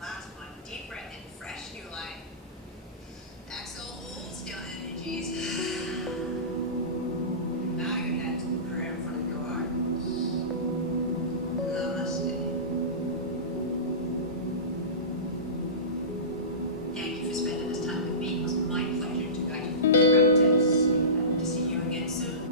Last one. Deep breath in, fresh new life. Exhale, hold still energies. Now your head to the prayer in front of your heart. Namaste. Thank you for spending this time with me. It was my pleasure to guide you through this practice. Hope to see you again soon.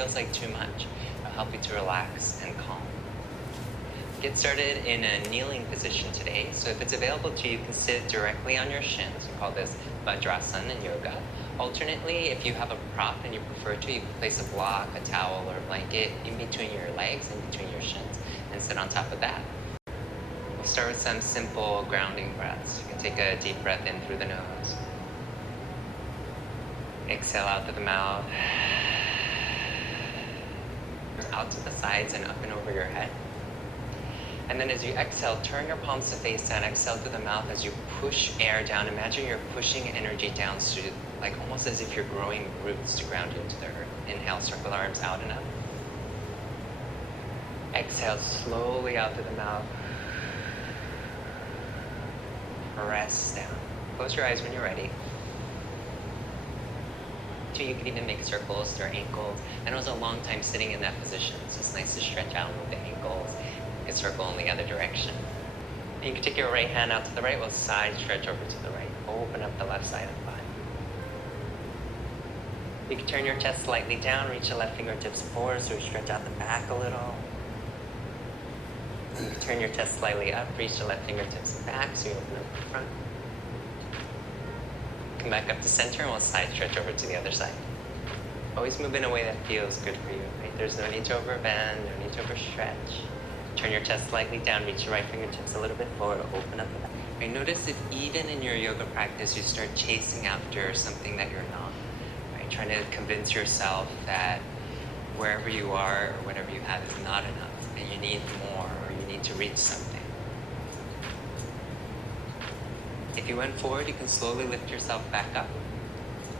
feels like too much, it'll help you to relax and calm. Get started in a kneeling position today. So if it's available to you, you can sit directly on your shins. We call this Vajrasana in yoga. Alternately, if you have a prop and you prefer to, you can place a block, a towel, or a blanket in between your legs, in between your shins, and sit on top of that. We'll start with some simple grounding breaths. You can take a deep breath in through the nose. Exhale out through the mouth. Out to the sides and up and over your head. And then as you exhale, turn your palms to face down. Exhale through the mouth as you push air down. Imagine you're pushing energy down, so like almost as if you're growing roots to ground you into the earth. Inhale, circle the arms out and up. Exhale slowly out through the mouth. Press down. Close your eyes when you're ready. You can even make circles through your ankles. I know it's a long time sitting in that position, so it's nice to stretch out with the ankles. You can circle in the other direction. And you can take your right hand out to the right, we'll side stretch over to the right. Open up the left side of the body. You can turn your chest slightly down, reach the left fingertips forward, so you stretch out the back a little. You can turn your chest slightly up, reach the left fingertips back, so you open up the front. Come back up to center and we'll side stretch over to the other side. Always move in a way that feels good for you, right? There's no need to overbend, no need to overstretch. Turn your chest slightly down, reach your right fingertips a little bit forward, open up the back. Right, notice if even in your yoga practice you start chasing after something that you're not, right? Trying to convince yourself that wherever you are or whatever you have is not enough and you need more or you need to reach something. If you went forward, you can slowly lift yourself back up.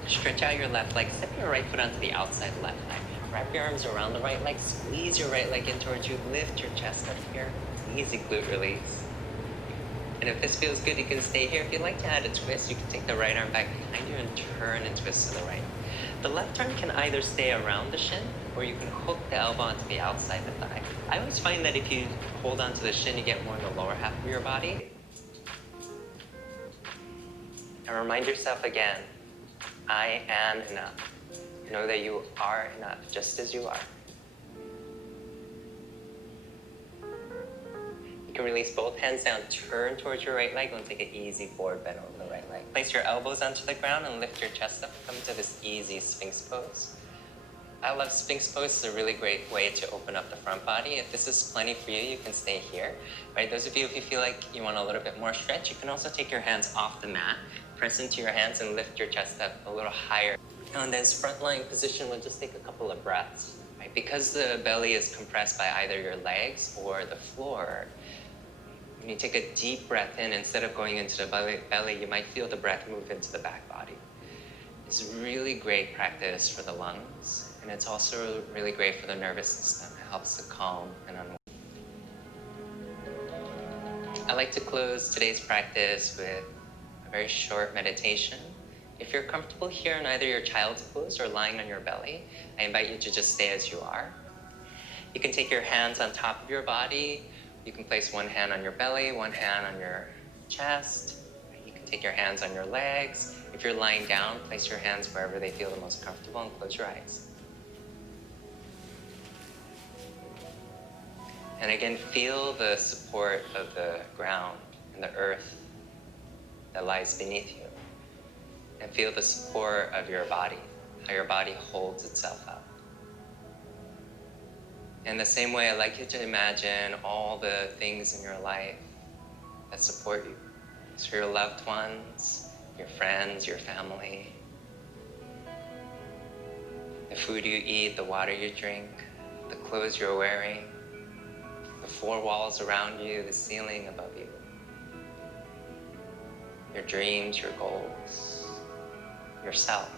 Stretch out your left leg, step your right foot onto the outside left leg. Wrap your arms around the right leg, squeeze your right leg in towards you, lift your chest up here. Easy glute release. And if this feels good, you can stay here. If you'd like to add a twist, you can take the right arm back behind you and turn and twist to the right. The left arm can either stay around the shin or you can hook the elbow onto the outside of the thigh. I always find that if you hold onto the shin, you get more in the lower half of your body. And remind yourself again, I am enough. Know that you are enough, just as you are. You can release both hands down, turn towards your right leg, and take an easy forward bend over the right leg. Place your elbows onto the ground and lift your chest up. Come to this easy Sphinx pose. I love Sphinx pose. It's a really great way to open up the front body. If this is plenty for you, you can stay here. Right? Those of you, if you feel like you want a little bit more stretch, you can also take your hands off the mat, press into your hands, and lift your chest up a little higher. And this front lying position, we'll just take a couple of breaths. Right? Because the belly is compressed by either your legs or the floor, when you take a deep breath in, instead of going into the belly, you might feel the breath move into the back body. It's really great practice for the lungs. And it's also really great for the nervous system. It helps to calm and unwind. I like to close today's practice with a very short meditation. If you're comfortable here in either your child's pose or lying on your belly, I invite you to just stay as you are. You can take your hands on top of your body. You can place one hand on your belly, one hand on your chest. You can take your hands on your legs. If you're lying down, place your hands wherever they feel the most comfortable and close your eyes. And again, feel the support of the ground and the earth that lies beneath you. And feel the support of your body, how your body holds itself up. In the same way, I'd like you to imagine all the things in your life that support you. So your loved ones, your friends, your family, the food you eat, the water you drink, the clothes you're wearing, the four walls around you, the ceiling above you, your dreams, your goals, yourself.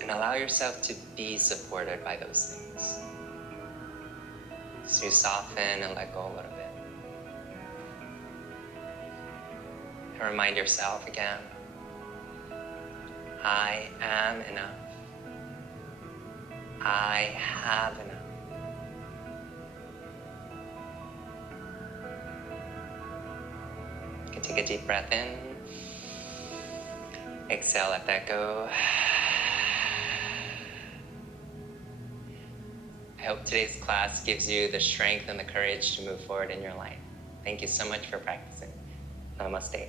And allow yourself to be supported by those things. So you soften and let go a little bit. And remind yourself again, I am enough. I have enough. You can take a deep breath in. Exhale, let that go. I hope today's class gives you the strength and the courage to move forward in your life. Thank you so much for practicing. Namaste.